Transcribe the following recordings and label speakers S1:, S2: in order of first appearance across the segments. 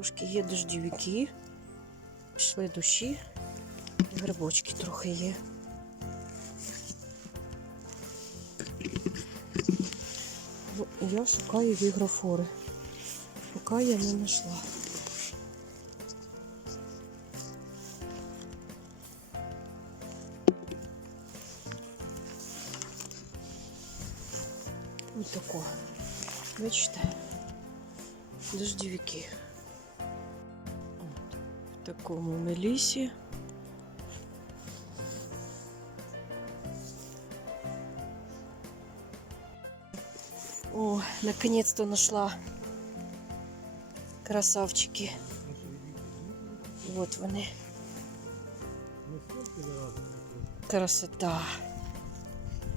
S1: Трошки є дождівики, пішли душі, і грибочки трохи є. Я шукаю гігрофори. Поки я не знайшла. Ось тако. Бачите? Дождівики. Такому ми. О, наконец-то нашла красавчики. Вот вони. Красота.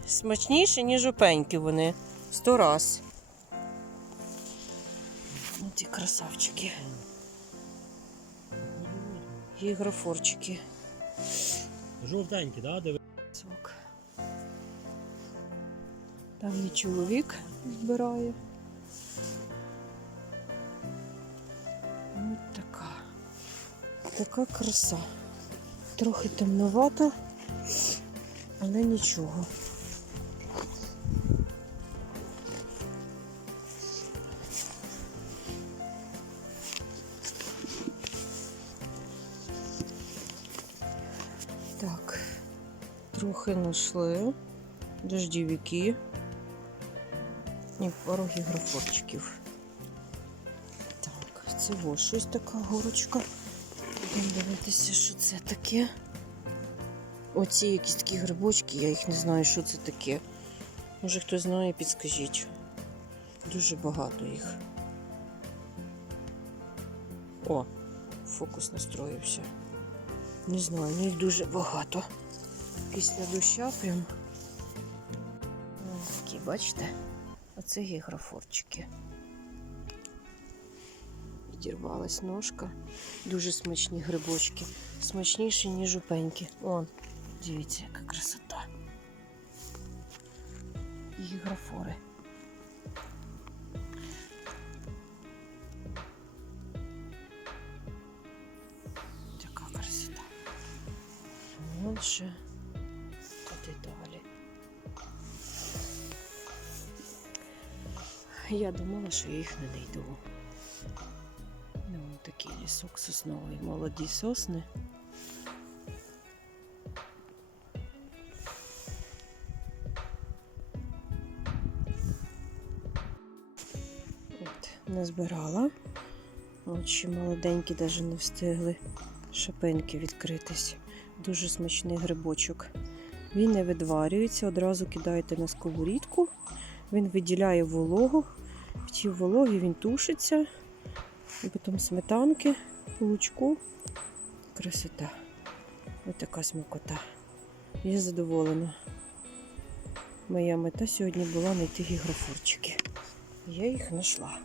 S1: Смачніші, ніж опеньки вони. Сто раз. Ці красавчики. Гігрофорчики.
S2: Жовтенькі, да? Диви.
S1: Там мій чоловік збирає. Ось така. Така краса. Трохи темновата, але нічого. Трохи знайшли дождівики і пару гігрофорчиків. Так, це ось щось така горочка. Будемо дивитися, що це таке. Оці якісь такі грибочки, я їх не знаю, що це таке. Може хтось знає, підскажіть. Дуже багато їх. О, фокус настроївся. Не знаю, ну їх дуже багато. Після доща прям. Ось такі, бачите? Оце гіграфорчики. Відірвалась ножка. Дуже смачні грибочки. Смачніші, ніж жупеньки. Вон, дивіться, яка красота. Гігрофори. Що я їх не знайду. Ну, такий лісок сосновий, молоді сосни. От, не збирала. От ще молоденькі навіть не встигли шапеньки відкритись. Дуже смачний грибочок. Він не видварюється, одразу кидаєте на сковорідку. Він виділяє вологу. В тій вологі він тушиться. І потім сметанки, лучку. Красота. Ось така смакота. Я задоволена. Моя мета сьогодні була знайти гігрофорчики. Я їх знайшла.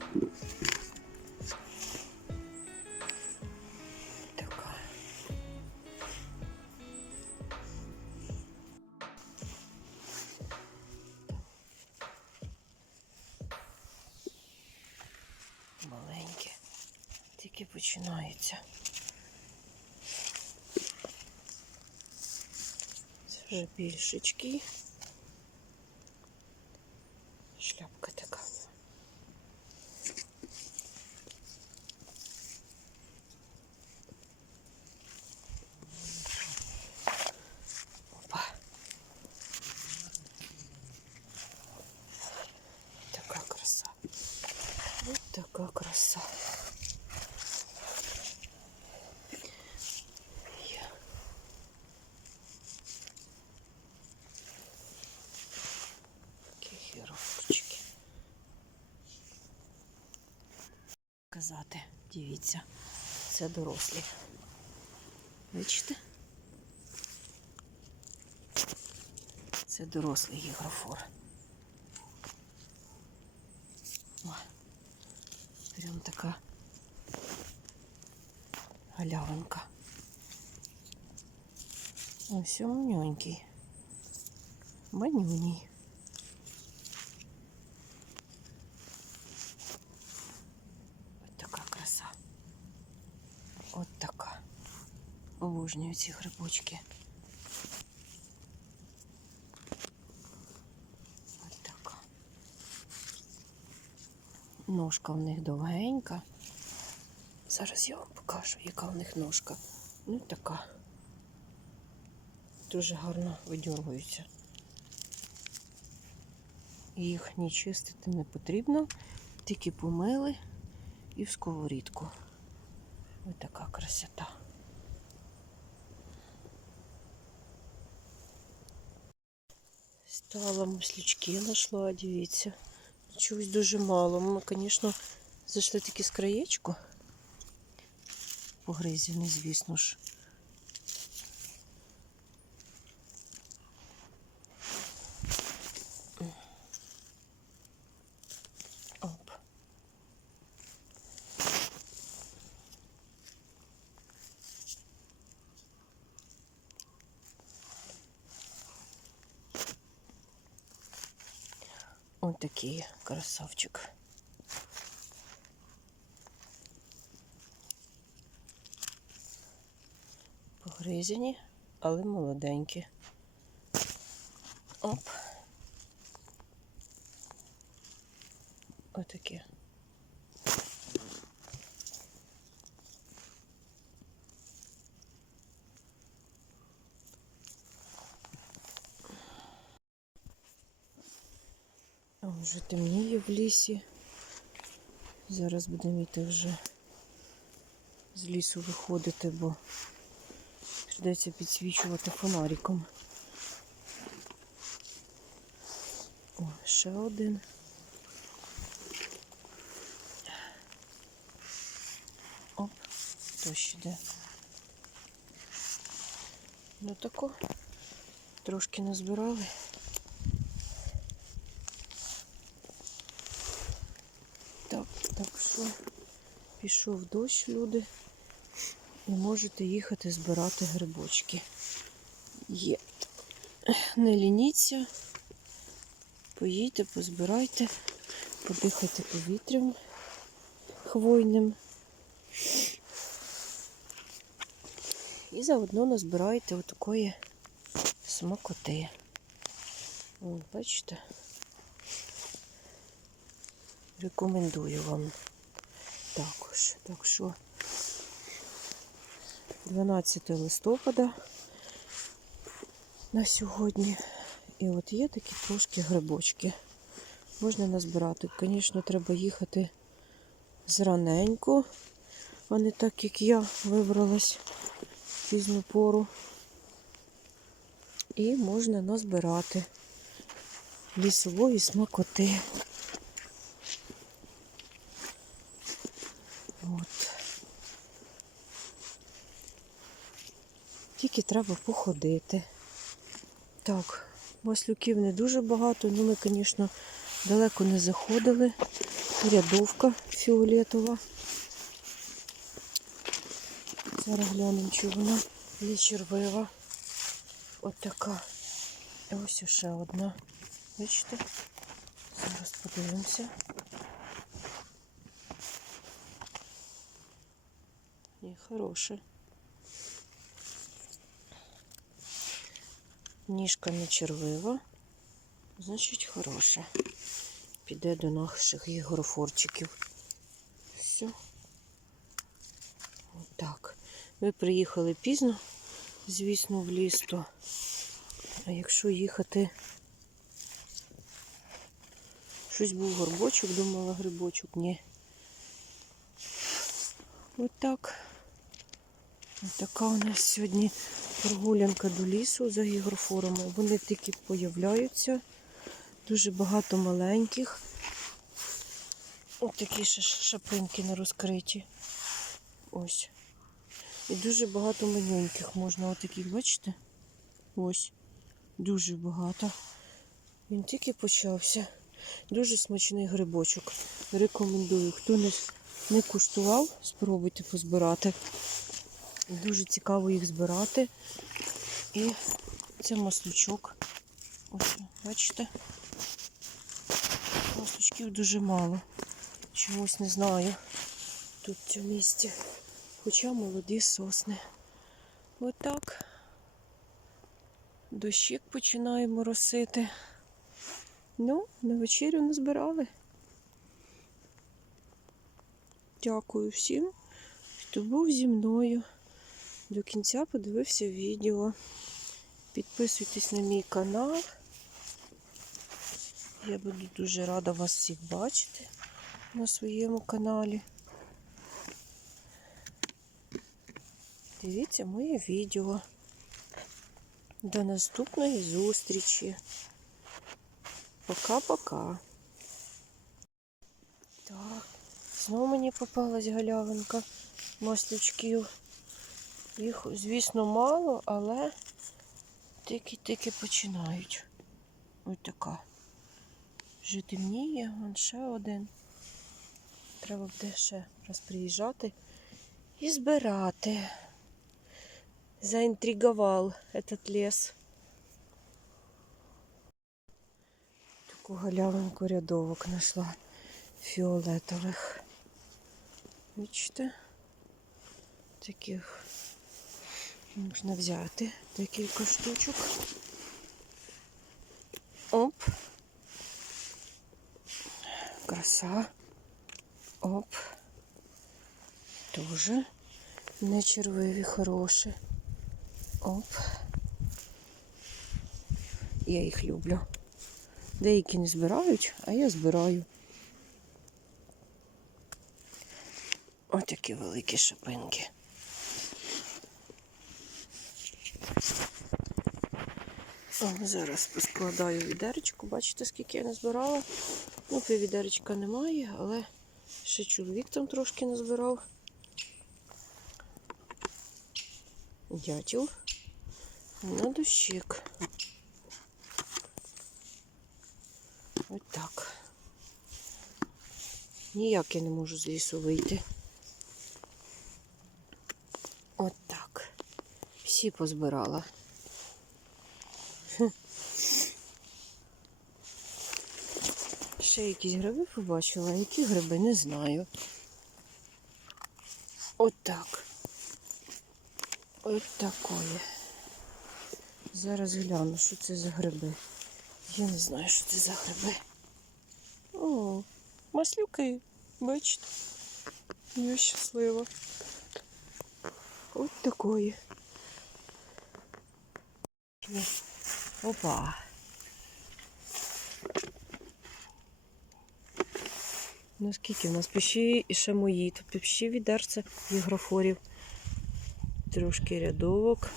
S1: Тільки починається. Це вже більшечки. Шляпка така. Опа. Така краса. Ось така краса. Є. Такі гіровчики. Казати, дивіться, це дорослі. Бачите? Це дорослий гігрофор. О, прям така галявинка. Ось манюнький. Манюній. Ось така краса. Обожнюю ці грибочки. Ось така. Ножка в них довгенька. Зараз я вам покажу, яка в них ножка. Ну така. Дуже гарно видьоргуються. Їх ні чистити не потрібно, тільки помили і в сковорідку. Ось така красота. Стала маслючки знайшла, дивіться. Чогось дуже мало. Ми, звісно, зайшли таки з краєчку. Погризів, звісно ж. Оп. Ось такий красавчик. Погризені, але молоденькі. Оп. Отакі. А Вже темніє в лісі. Зараз будемо йти вже з лісу виходити, бо придеться підсвічувати фонариком. О, ще один. Оп, дощ іде. Ну тако. Трошки назбирали. Так, так що пішов дощ, люди, і можете їхати збирати грибочки. Є. Не лініться, поїдьте, позбирайте, подихайте повітрям хвойним. І заодно назбирайте отакої смакоти. О, бачите? Рекомендую вам також. Так що 12 листопада на сьогодні. І от є такі трошки грибочки. Можна назбирати. Звісно, треба їхати зраненько, а не так, як я вибралась пізню пору. І можна назбирати лісової смакоти. От. Тільки треба походити. Так, маслюків не дуже багато, ну ми, звісно, далеко не заходили. Рядовка фіолетова. Зараз глянемо, чи вона є червива. От така. І ось ще одна. Бачите? Зараз подивимося. Ні, хороше. Ніжка не червива, значить хороша. Піде до наших гігрофорчиків. Все. Отак. Ми приїхали пізно, звісно, в ліс, то. А якщо їхати, щось був горбочок, думала грибочок, ні. Отак. Ось така у нас сьогодні прогулянка до лісу за гігрофорами. Вони тільки появляються. Дуже багато маленьких. Ось такі ще шапинки не розкриті. Ось. І дуже багато маленьких можна. Ось таких, бачите? Ось. Дуже багато. Він тільки почався. Дуже смачний грибочок. Рекомендую. Хто не, не куштував, спробуйте позбирати. Дуже цікаво їх збирати. І це маслючок. Ось, бачите? Маслючків дуже мало. Чомусь не знаю тут в цьому місці. Хоча молоді сосни. Отак. Дощик починає моросити. Ну, на вечерю не збирали. Дякую всім, хто був зі мною. До кінця подивився відео. Підписуйтесь на мій канал. Я буду дуже рада вас всіх бачити на своєму каналі. Дивіться моє відео. До наступної зустрічі. Пока-пока. Так, знову мені попалась галявинка маслючків. Їх, звісно, мало, але тільки-тільки починають. Ось така. Вже темніє, вон ще один. Треба буде ще раз приїжджати і збирати. Заінтригував этот лес. Таку галявинку рядовок знайшла фіолетових. Бачите? Таких можна взяти декілька штучок. Оп. Краса. Оп. Тоже не червиві, хороші. Оп. Я їх люблю. Деякі не збирають, а я збираю. Ось такі великі шипинки. Зараз поскладаю відеречку. Бачите, скільки я не збирала. Ну, відеречка немає, але ще чоловік там трошки назбирав. Дятел на дощик. Ось так. Ніяк я не можу з лісу вийти. От так. Всі позбирала. Ще якісь гриби побачила, які гриби не знаю. От так. От такое. Зараз гляну, що це за гриби. Я не знаю, що це за гриби. О, маслюки, бачите? Я щаслива. От такої. Опа. Ну скільки в нас пищі і ще мої. Тут пищі відерця ігрофорів. Трошки рядовок.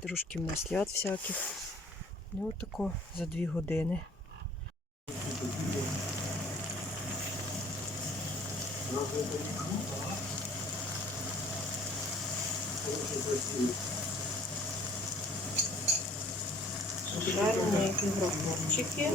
S1: Трошки маслят всяких. Ну тако за дві години. Жарені ігрофорчики.